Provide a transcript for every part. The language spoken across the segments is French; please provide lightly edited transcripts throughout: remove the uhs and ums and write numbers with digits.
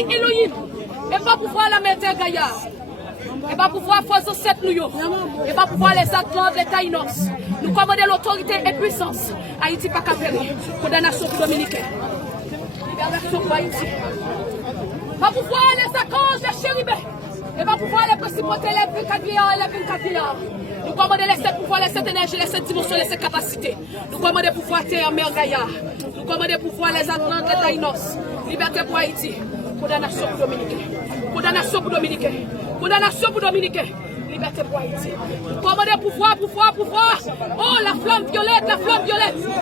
Adonai Elohim. Et pas pouvoir la mettre Gaillard. Et pas pouvoir faire 7 nous. Et pas pouvoir les Atlantes, les Taïnos. Nous commandons l'autorité et puissance. Haïti pas capéré. Condamnation dominicaine. Libération pour Haïti. Pas pouvoir les accords de chérubins. Et pas pouvoir les principautés, les 24 milliards et les 24 milliards. Nous commandons les 7 pouvoirs, les 7 énergies, les 7 dimensions, les 7 capacités. Nous commandons pouvoir terre, mer Gaïa. Nous commandons pouvoir les Atlantes, les Taïnos. Liberté pour Haïti. Condamnation pour Dominicain. Condamnation pour Dominicain. Condamnation pour Dominicain. Liberté pour Haïti. Nous commandons pouvoir. Oh, la flamme violette.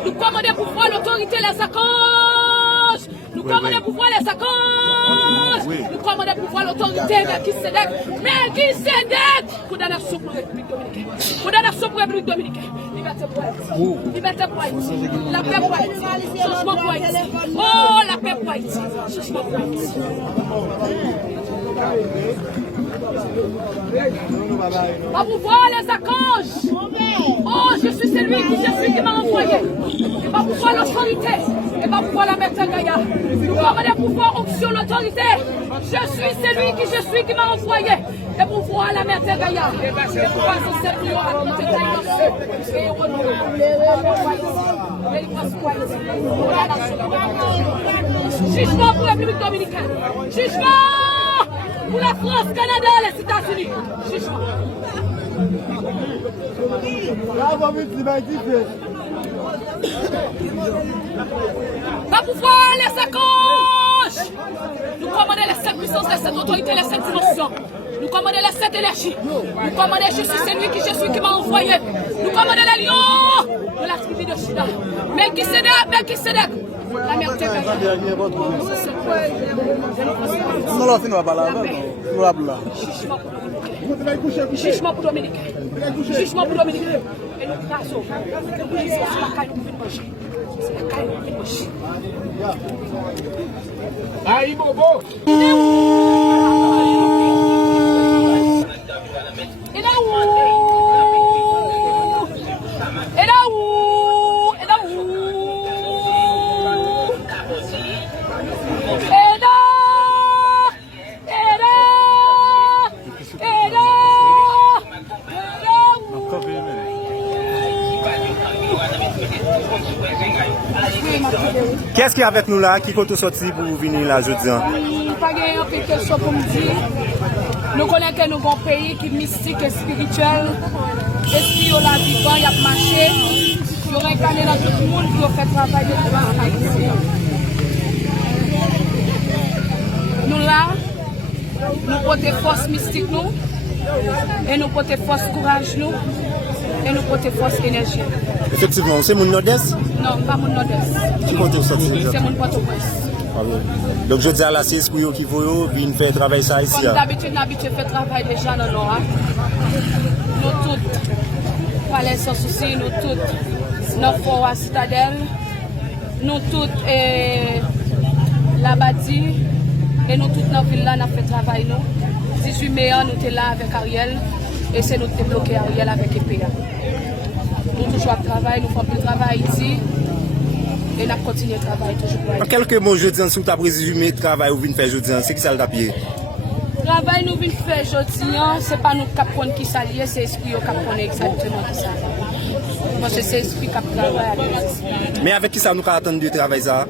Nous commandons pouvoir l'autorité, les accords. Nous commandons pouvoir les accords. Nous commandons pouvoir l'autorité, Melchisedec. Condamnation pour la République dominicaine. Condamnation pour la République dominicaine. Liberté pour Haïti. Liberté pour Haïti. La paix pour Haïti. Changement pour Haïti. Oh, la paix pour Haïti. Changement pour Haïti. Va vous voir les archanges. Oh, je suis celui qui m'a envoyé. Et va vous voir l'autorité. Et va vous voir la maître Gaïa. Nous commandons pouvoir option l'autorité. Je suis qui m'a envoyé. Et pour voir la maître Gaïa. Et pour voir ce Seigneur à côté de jugement pour la République dominicaine. Jugement pour la France, Canada, les États-Unis. Jugement. Va pouvoir les accords. Nous commandons les 7 puissances, les 7 autorités, les 7 dimensions. Nous commandons les 7 énergies. Nous commandons je suis qui m'a envoyé. Nous commandons les lions de la tribu de Juda. Melchisedec. La mère de jugement pour Dominique. Jugement pour Dominique. Et nous passons. C'est la caille nous manger. C'est la caille nous manger. Aïe, Bobo. Qu'est-ce qu'il y a avec nous là? Qui compte sortir pour venir là aujourd'hui? Pas quelque chose pour me dire. Nous connaissons que nous avons un pays qui est mystique et spirituel. Esprit au la vivant, il y a marché. Il y a incarné dans tout le monde pour faire travail de Haïti. Nous là, nous portons force mystique nous. Et nous portons force courage nous. Et nous portons force énergie. Effectivement, c'est mon nord-est? Non, pas mon nord-est. Qui compte sortir? C'est mon Port-au-Prince. Donc je dis à la CIS pour qui faut venir faire travail ça ici. Comme d'habitude, nous fait travail déjà dans l'Ora. Nous toutes, palais sans souci, nous toutes, nos forts à Citadelle, nous toutes, la bâtie, et nous toutes dans la ville là, nous fait travail nous. 18 mai, nous sommes là avec Ariel, et c'est nous qui bloqué Ariel avec EPA. Nous toujours travail, nous faisons plus de travail ici. Et nous continuons à travailler toujours. En quelques mots, je dis, si tu as résumé le travail que vous venez faire aujourd'hui, c'est qui ça le tapis? Le travail que nous venons faire aujourd'hui, ce n'est pas nous qui apprenons qui s'allie, c'est l'esprit qui apprend exactement qui ça. Parce que c'est l'esprit qui travaille. Mais avec qui ça nous attend de travailler ça?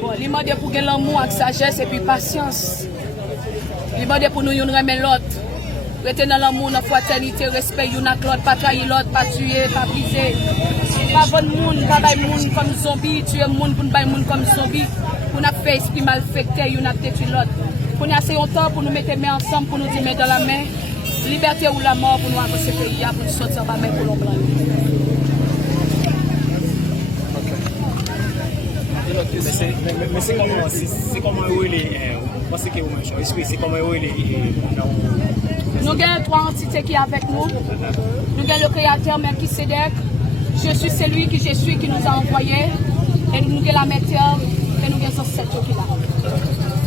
Bon, il m'a dit pour gagner l'amour avec sagesse et puis patience. Il m'a dit pour nous remettre l'autre. Rester dans l'amour, dans la fraternité, respect, l'un avec l'autre, pas trahir l'autre, pas tuer, pas briser. Pas vendre le monde, pas bailler le monde comme zombie, tuer le monde pour ne pas le monde comme zombie. Pour nous faire esprit malfecté, nous avons détruit l'autre. Pour nous assez autant, pour nous mettre les mains ensemble, pour nous dire main dans la main. Liberté ou la mort pour nous avancer ce pays, pour nous sortir de la main pour l'homme. Mais c'est comment nous avons 3 entités qui sont avec nous. Nous avons le Créateur Melchisedec. Je suis celui qui qui nous a envoyés. Et nous avons la météore et nous avons 7 qui là.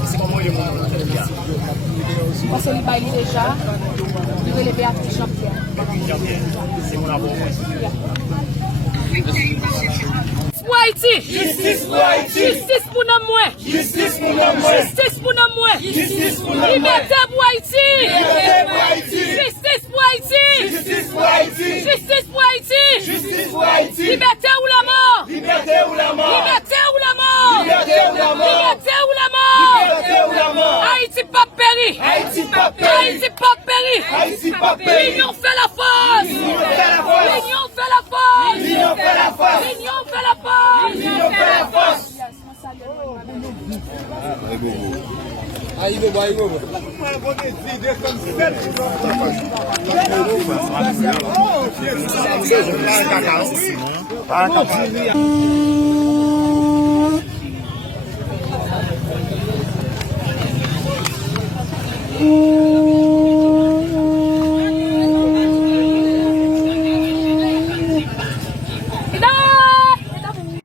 C'est comment le monde parce que il est déjà. Il veut les Béatrice Jean-Pierre. C'est mon amour. pour Haïti. Justice pour Haïti. Justice pour nous moins. Justice pour nous moins. Justice pour nous moins. Justice pour nous moins. Liberté pour Haïti. Liberté pour Haïti. Justice pour Haïti. Justice pour Haïti. Justice pour Haïti. Justice pour Haïti. Liberté ou la mort. Liberté ou la mort. Liberté ou la mort. Liberté ou la mort. Liberté ou la mort. Liberté ou la mort. Haïti pas péri. Haïti pas péri. Haïti pas péri. Haïti pas péri. L'union fait la force. L'union fait la force. L'union fait la force. L'union fait la force. L'union fait la force. L'union fait la force. Para